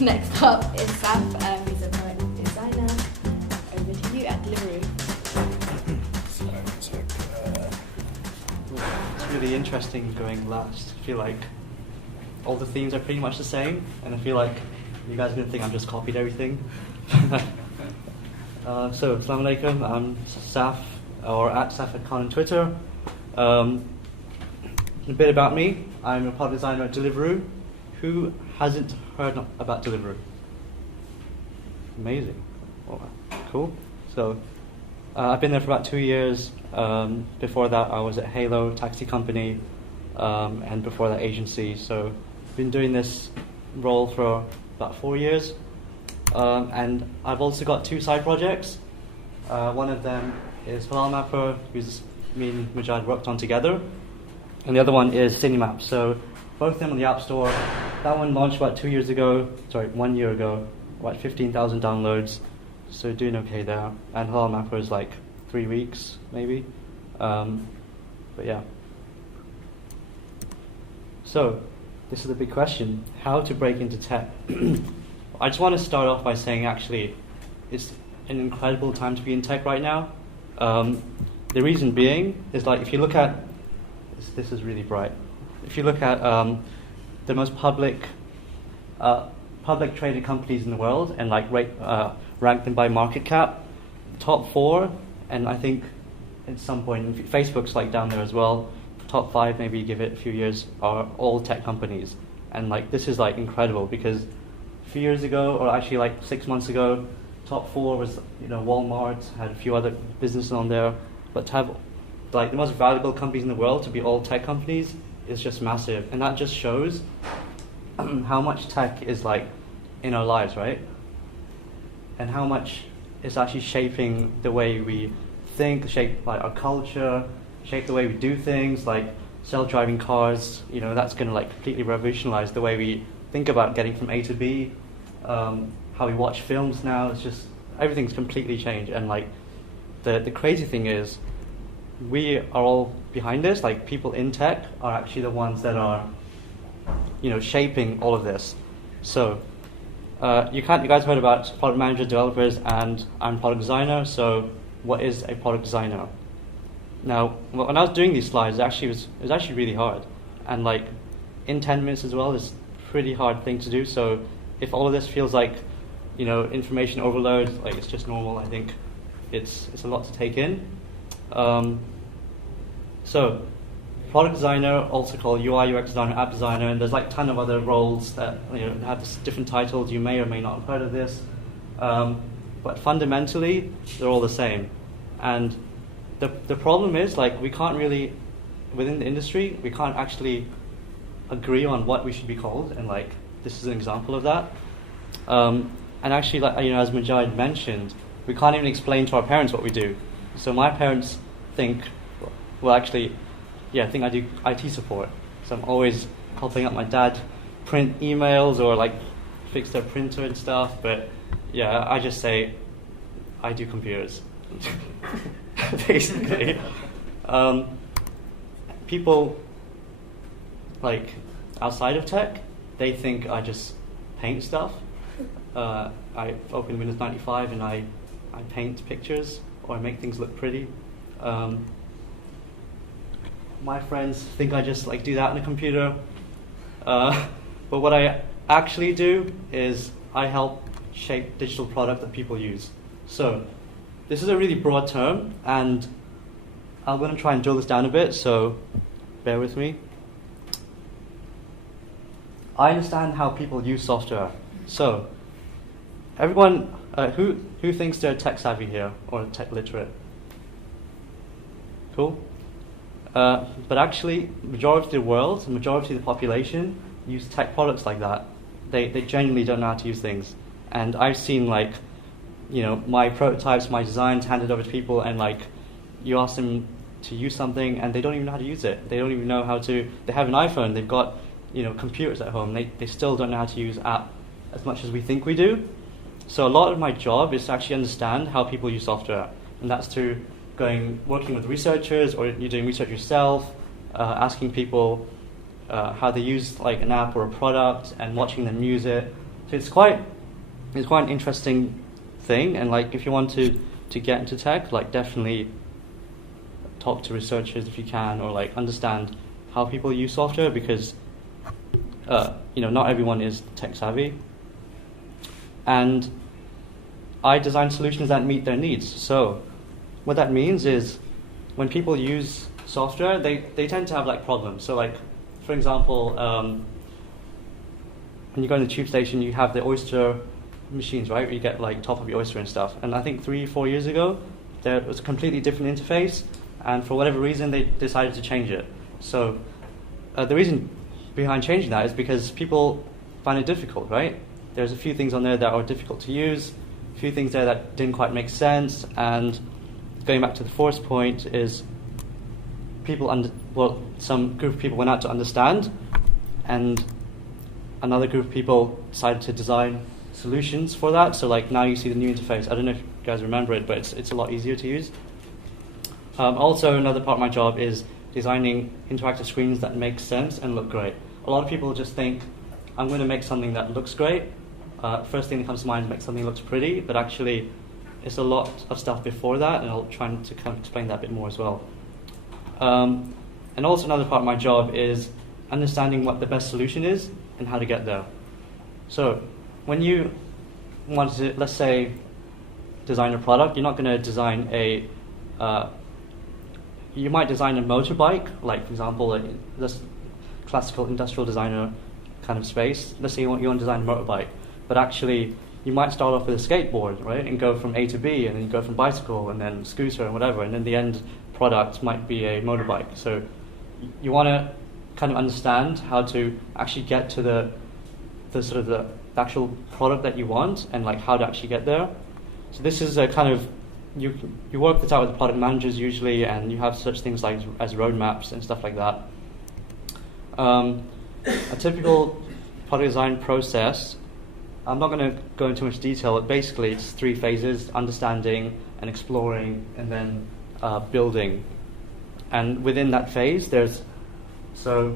Next up is Saf. He's a product designer. Over to you at Deliveroo. It's really interesting going last. I feel like all the themes are pretty much the same, and I feel like you guys are going to think I've just copied everything. So, Assalamu alaikum, I'm Saf, or at Saffad Khan on Twitter. A bit about me, I'm a product designer at Deliveroo. Who hasn't heard about Deliveroo? Amazing. Oh, cool. So, I've been there for about 2 years. Before that, I was at Halo Taxi Company, and before that, agency. So, I've been doing this role for about 4 years. And I've also got 2 side projects. One of them is Halal Mapper, which me and Mujahid worked on together. And the other one is Cinemap. So both of them on the App Store. That one launched about 1 year ago, about 15,000 downloads. So doing okay there. And Halal Mapper is like 3 weeks, maybe. But yeah. So this is the big question: how to break into tech? I just want to start off by saying, actually, it's an incredible time to be in tech right now. The reason being is, like, if you look at this is really bright. If you look at the most public traded companies in the world and like rank them by market cap, top 4, and I think at some point Facebook's like down there as well. Top 5, maybe give it a few years, are all tech companies, and like this is like incredible because a few years ago, or actually like 6 months ago, top 4 was Walmart, had a few other businesses on there, but to have like the most valuable companies in the world to be all tech companies is just massive, and that just shows how much tech is like in our lives, right? And how much it's actually shaping the way we think, shape like our culture, shape the way we do things, like self-driving cars. That's going to like completely revolutionize the way we think about getting from A to B. How we watch films now, it's just everything's completely changed, and like the crazy thing is, we are all behind this. Like people in tech are actually the ones that are, shaping all of this. So, you guys heard about product manager, developers, and I'm product designer. So, what is a product designer? Now, when I was doing these slides, it was actually really hard, and like in 10 minutes as well, is a pretty hard thing to do. So, if all of this feels like, information overload, like it's just normal, I think it's a lot to take in. So, product designer, also called UI UX designer, app designer, and there's like a ton of other roles that have different titles. You may or may not have heard of this, but fundamentally they're all the same. And the problem is, like, we can't really, within the industry, we can't actually agree on what we should be called, and like this is an example of that. And actually, like as Mujahid mentioned, we can't even explain to our parents what we do. So my parents think, well, actually, I think I do IT support. So I'm always helping out my dad print emails or like fix their printer and stuff. But yeah, I just say I do computers, basically. People like outside of tech, they think I just paint stuff. I open Windows 95 and I paint pictures or I make things look pretty. My friends think I just like do that on a computer, but what I actually do is I help shape digital product that people use. So this is a really broad term, and I'm going to try and drill this down a bit, so bear with me. I understand how people use software. So everyone who thinks they're tech savvy here or tech literate? Cool. But actually, majority of the world, the majority of the population use tech products like that. They genuinely don't know how to use things. And I've seen like, my prototypes, my designs handed over to people, and like, you ask them to use something and they don't even know how to use it. They don't even know how to, they have an iPhone, they've got, computers at home. They still don't know how to use app as much as we think we do. So a lot of my job is to actually understand how people use software. And that's through working with researchers, or you're doing research yourself, asking people how they use like an app or a product, and watching them use it, So it's quite an interesting thing, and like if you want to get into tech, like definitely talk to researchers if you can, or like understand how people use software, because not everyone is tech savvy. And I design solutions that meet their needs. So what that means is when people use software, they tend to have like problems. So like, for example, when you go to the tube station, you have the Oyster machines, right? Where you get like top of your Oyster and stuff. And I think 3-4 years ago, there was a completely different interface, and for whatever reason, they decided to change it. So the reason behind changing that is because people find it difficult, right? There's a few things on there that are difficult to use, a few things there that didn't quite make sense, and going back to the first point is some group of people went out to understand, and another group of people decided to design solutions for that. So like now you see the new interface. I don't know if you guys remember it, but it's a lot easier to use. Also, another part of my job is designing interactive screens that make sense and look great. A lot of people just think, I'm going to make something that looks great. First thing that comes to mind is make something that looks pretty, but actually it's a lot of stuff before that, and I'll try to kind of explain that a bit more as well. And also another part of my job is understanding what the best solution is and how to get there. So when you want to, let's say, design a product, you're not going to design you might design a motorbike, like for example, this classical industrial designer kind of space. Let's say you want to design a motorbike, but actually you might start off with a skateboard, right, and go from A to B, and then you go from bicycle, and then scooter, and whatever, and then the end product might be a motorbike. So you want to kind of understand how to actually get to the actual product that you want, and like how to actually get there. So this is a kind of you work this out with product managers usually, and you have such things like as roadmaps and stuff like that. A typical product design process, I'm not going to go into much detail, but basically it's 3 phases: understanding and exploring, and then building. And within that phase, this is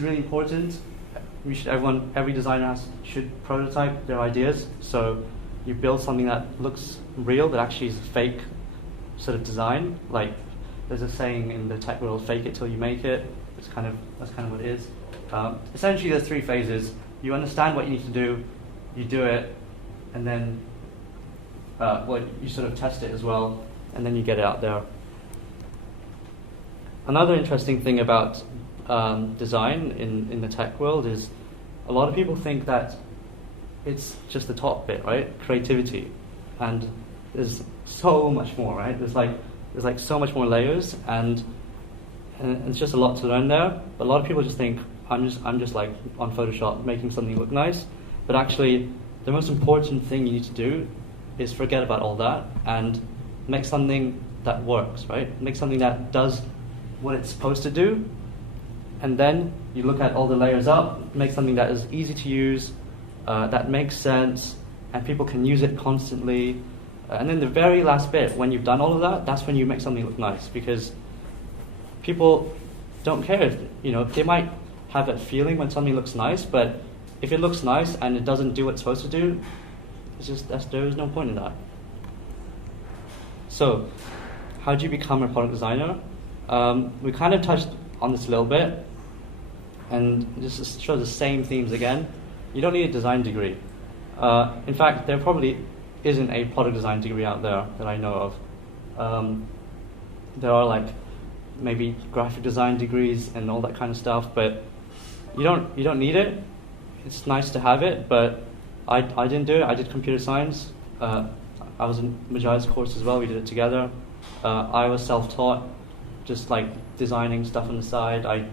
really important. Every designer should prototype their ideas. So you build something that looks real, but actually is a fake sort of design. Like there's a saying in the tech world, "Fake it till you make it." That's kind of what it is. Essentially, there's 3 phases. You understand what you need to do, you do it, and then you sort of test it as well, and then you get it out there. Another interesting thing about design in the tech world is a lot of people think that it's just the top bit, right? Creativity, and there's so much more, right? There's like so much more layers, and it's just a lot to learn there. But a lot of people just think I'm just like on Photoshop making something look nice, but actually the most important thing you need to do is forget about all that and make something that works, right? Make something that does what it's supposed to do, and then you look at all the layers up, make something that is easy to use, that makes sense, and people can use it constantly. And then the very last bit, when you've done all of that, that's when you make something look nice, because people don't care. They might have that feeling when something looks nice, but if it looks nice and it doesn't do what it's supposed to do, there is no point in that. So, how do you become a product designer? We kind of touched on this a little bit, and just show the same themes again. You don't need a design degree. In fact, there probably isn't a product design degree out there that I know of. There are like maybe graphic design degrees and all that kind of stuff, but you don't need it. It's nice to have it, but I didn't do it. I did computer science. I was in Majai's course as well. We did it together. I was self-taught, just like designing stuff on the side. I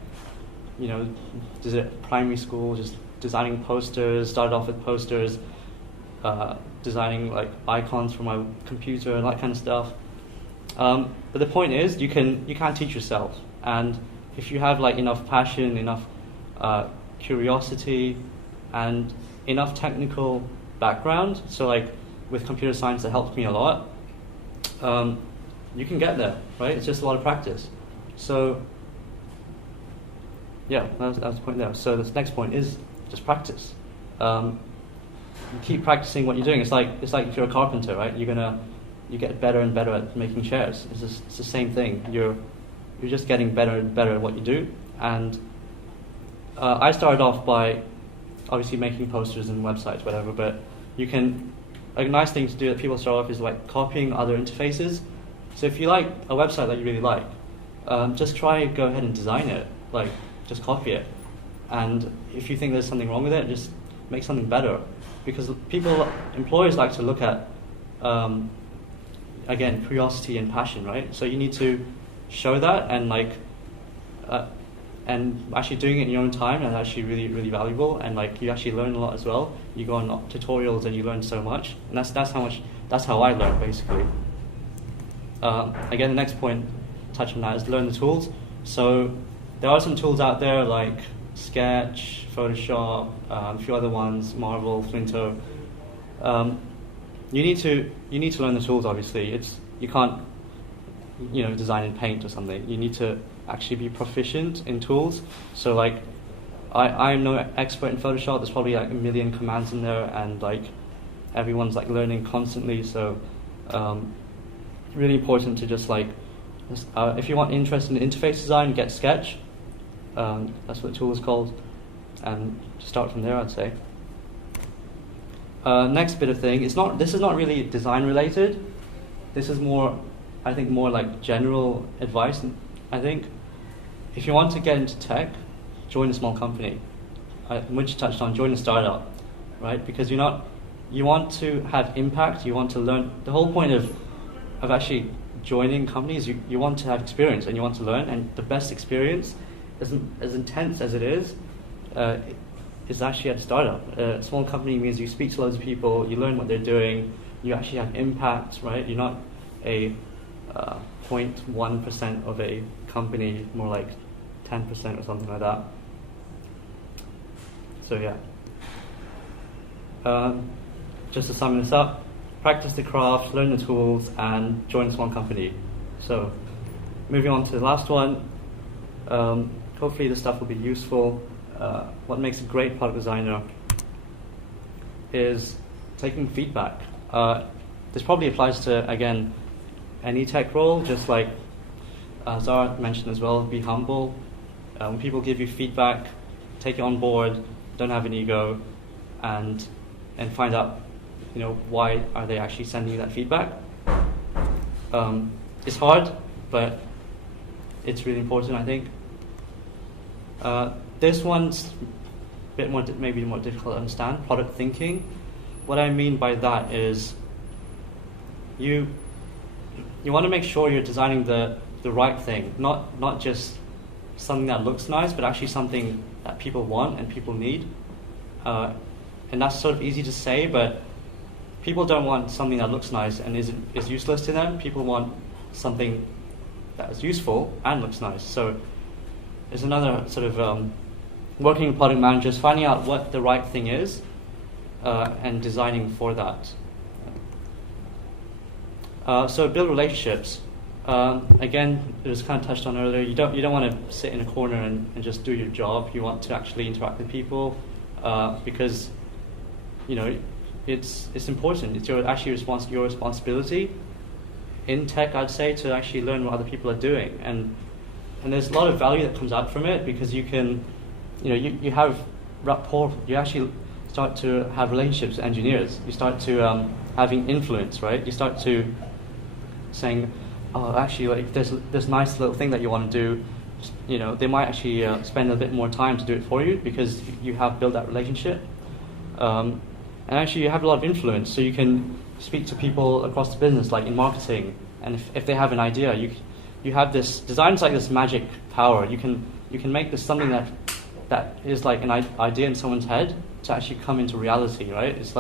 did it at primary school, just designing posters. Started off with posters, designing like icons for my computer and that kind of stuff. But the point is, you can't teach yourself, and if you have like enough passion, enough curiosity, and enough technical background, so like with computer science that helped me a lot, you can get there, right? It's just a lot of practice. So yeah, that was the point there. So this next point is just practice. you keep practicing what you're doing. It's like if you're a carpenter, right? You get better and better at making chairs. It's the same thing. You're just getting better and better at what you do. And I started off by obviously making posters and websites, whatever. But a nice thing to do that people start off is like copying other interfaces. So if you like a website that you really like, just go ahead and design it. Like just copy it. And if you think there's something wrong with it, just make something better. Because employers like to look at, again, curiosity and passion, right? So you need to show that, and and actually doing it in your own time is actually really, really valuable. And like you actually learn a lot as well. You go on tutorials and you learn so much. And that's how I learned basically. Again, the next point, touch on that, is learn the tools. So there are some tools out there like Sketch, Photoshop, a few other ones, Marvel, Flinto. You need to learn the tools. Obviously, you can't design in Paint or something. You need to actually be proficient in tools. So like I'm no expert in Photoshop. There's probably like a million commands in there, and like everyone's like learning constantly. So really important to just like if you want interest in interface design, get Sketch. That's what the tool is called, and to start from there, I'd say. Next bit of thing, this is not really design related. This is more like general advice. I think if you want to get into tech, join a small company. Which touched on, join a startup, right? Because you want to have impact. You want to learn. The whole point of actually joining companies, you want to have experience and you want to learn. And the best experience, as intense as it is actually at a startup. A small company means you speak to loads of people, you learn what they're doing, you actually have impact, right? You're not a 0.1% of a company, more like 10% or something like that. So yeah. Just to sum this up, practice the craft, learn the tools, and join a small company. So moving on to the last one. Hopefully this stuff will be useful. What makes a great product designer is taking feedback. This probably applies to, again, any tech role, just like Zara mentioned as well, be humble. When people give you feedback, take it on board, don't have an ego, and find out, why are they actually sending you that feedback. It's hard, but it's really important, I think. This one's a bit more, maybe more difficult to understand, product thinking. What I mean by that is you want to make sure you're designing the right thing, not just something that looks nice, but actually something that people want and people need. And that's sort of easy to say, but people don't want something that looks nice and is useless to them. People want something that is useful and looks nice. So there's another sort of working with product managers, finding out what the right thing is and designing for that. So build relationships. Again, it was kind of touched on earlier. You don't want to sit in a corner and just do your job. You want to actually interact with people because it's important. It's your responsibility in tech, I'd say, to actually learn what other people are doing. And there's a lot of value that comes out from it because you can, you have rapport. You actually start to have relationships with engineers. You start to having influence, right? You start to saying, oh, actually, like there's this nice little thing that you want to do. They might actually spend a bit more time to do it for you because you have built that relationship. And actually, you have a lot of influence, so you can speak to people across the business, like in marketing. And if they have an idea, you have this design's like this magic power. You can make this something that is like an idea in someone's head to actually come into reality, right? It's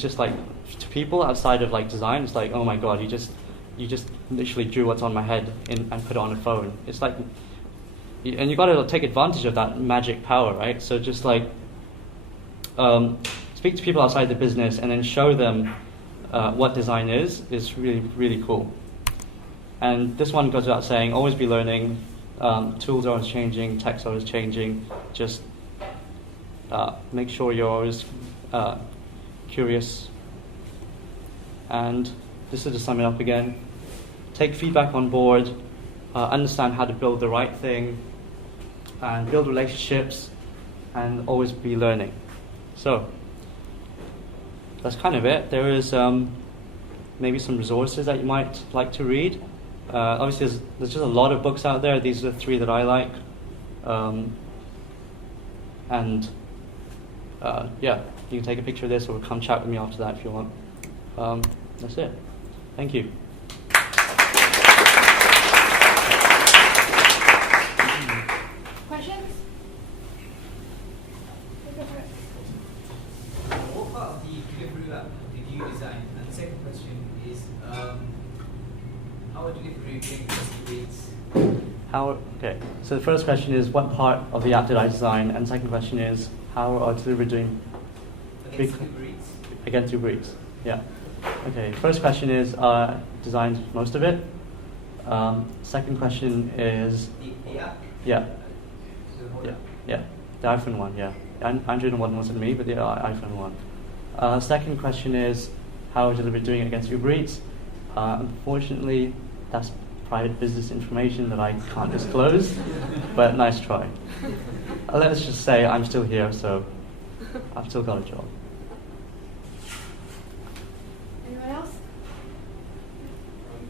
just like to people outside of like design, it's like, oh my god, you just literally drew what's on my head and put it on a phone. It's like, and you got to take advantage of that magic power, right? So just like speak to people outside the business and then show them what design is really, really cool. And this one goes without saying, always be learning. Tools are always changing, tech's always changing. Just make sure you're always curious. And this is to sum it up again. Take feedback on board, understand how to build the right thing, and build relationships, and always be learning. So that's kind of it. There is maybe some resources that you might like to read. Obviously, there's just a lot of books out there. These are the 3 that I like. Yeah, you can take a picture of this or come chat with me after that if you want. That's it. Thank you. Questions? What part of the delivery app did you design? And the second question is, how are delivery doing rates? Okay, so the first question is, what part of the app did I design? And the second question is, how are delivery doing against Uber Eats? Yeah. Okay, first question is, designed most of it. Second question is... The app? Yeah. So Yeah, the iPhone one, yeah. Android one wasn't me, but the iPhone one. Second question is, how are delivery doing against Uber Eats? Unfortunately, that's private business information that I can't disclose, but nice try. Let's just say I'm still here, so I've still got a job. Anyone else?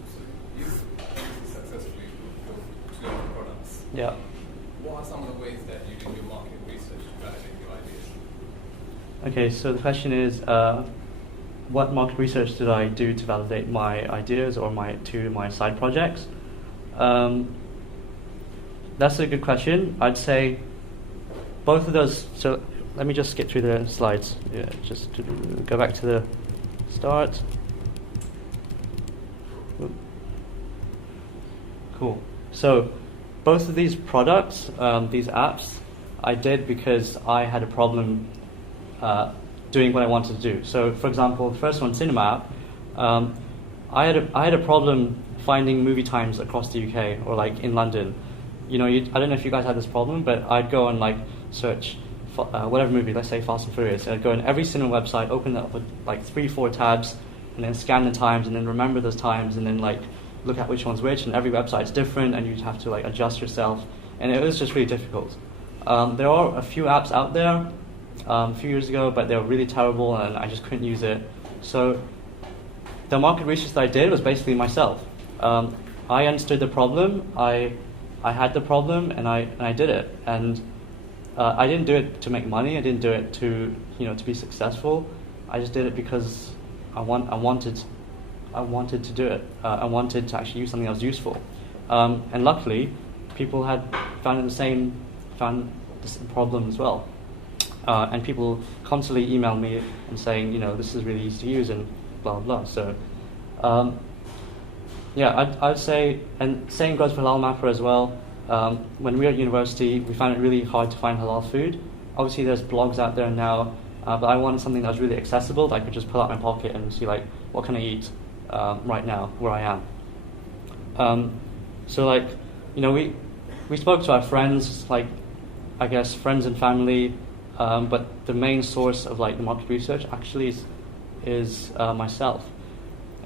So you've successfully built 2 different products. Yeah. What are some of the ways that you do your market research to validate your ideas? Okay, so the question is, what market research did I do to validate my ideas or my side projects? That's a good question. I'd say both of those. So let me just skip through the slides. Yeah, just to go back to the start. Cool. So both of these products, these apps, I did because I had a problem doing what I wanted to do. So, for example, the first one, Cinema app, I had a problem finding movie times across the UK or like in London. You know, I don't know if you guys had this problem, but I'd go and like search for, whatever movie, let's say Fast and Furious. I'd go on every cinema website, open it up with like 3-4 tabs, and then scan the times, and then remember those times, and then like look at which one's which. And every website's different, and you'd have to like adjust yourself, and it was just really difficult. There are a few apps out there a few years ago, but they were really terrible, and I just couldn't use it. So the market research that I did was basically myself. I understood the problem. I had the problem, and I did it. And I didn't do it to make money. I didn't do it to to be successful. I just did it because I wanted to do it. I wanted to actually use something that was useful. And luckily, people had found the same problem as well. And people constantly email me and saying, this is really easy to use and blah, blah. So, I'd say, and same goes for Halal Mapper as well. When we were at university, we found it really hard to find halal food. Obviously, there's blogs out there now, but I wanted something that was really accessible, that I could just pull out my pocket and see, like, what can I eat right now, where I am. We spoke to our friends, like, I guess, friends and family, but the main source of like the market research actually is myself,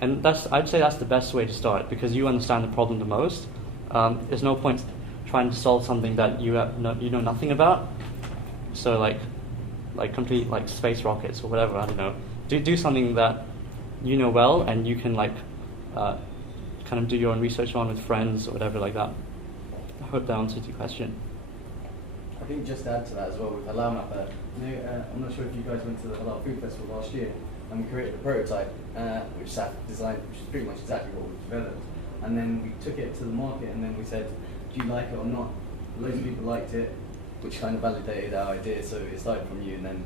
and I'd say that's the best way to start, because you understand the problem the most. There's no point trying to solve something that you know nothing about. So like complete like space rockets or whatever, I don't know. Do something that you know well, and you can like kind of do your own research on with friends or whatever like that. I hope that answers your question. I think just to add to that as well with Halal Mapper, I'm not sure if you guys went to the Halal Food Festival last year, and we created a prototype which Saffad designed, which is pretty much exactly what we've developed. And then we took it to the market, and then we said, do you like it or not? Loads of people liked it, which kind of validated our idea. So it started from you, and then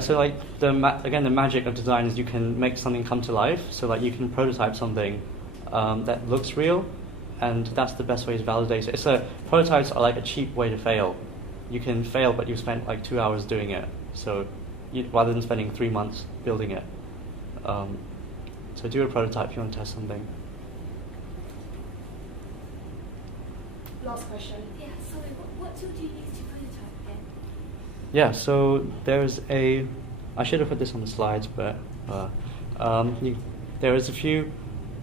So like the magic of design is you can make something come to life. So like you can prototype something that looks real. And that's the best way to validate it. Prototypes are like a cheap way to fail. You can fail, but you spent like 2 hours doing it. So rather than spending 3 months building it. So do a prototype if you want to test something. Last question. Yeah, sorry, what tool do you use to prototype Yeah, so there's a, I should have put this on the slides, but there's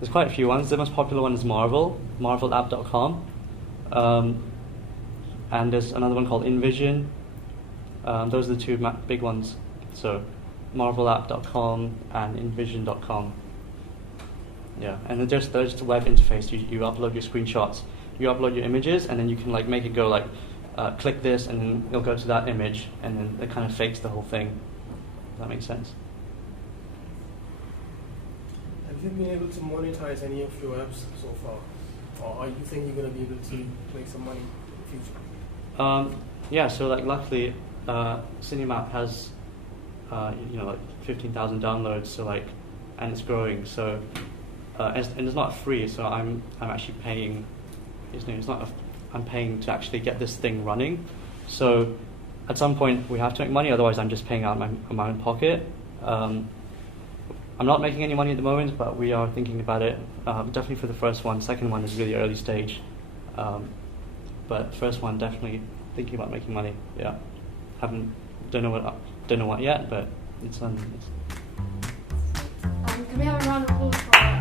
quite a few ones. The most popular one is marvelapp.com, and there's another one called InVision. Those are the two big ones. So marvelapp.com and InVision.com. Yeah, and there's the web interface. You upload your screenshots, you upload your images, and then you can like make it go like, click this, and then it'll go to that image, and then it kind of fakes the whole thing. Does that make sense? Have you been able to monetize any of your apps so far? Or are you think you're going to be able to make some money in the future? Yeah, so like luckily, Cinemap has, like 15,000 downloads, so like, and it's growing. So, and it's not free. So I'm actually paying. I'm paying to actually get this thing running. So, at some point we have to make money. Otherwise, I'm just paying out my own pocket. I'm not making any money at the moment, but we are thinking about it. Definitely for the first one. Second one is really early stage, but first one definitely thinking about making money. Yeah, don't know what yet, but it's on. Can we have a round of applause for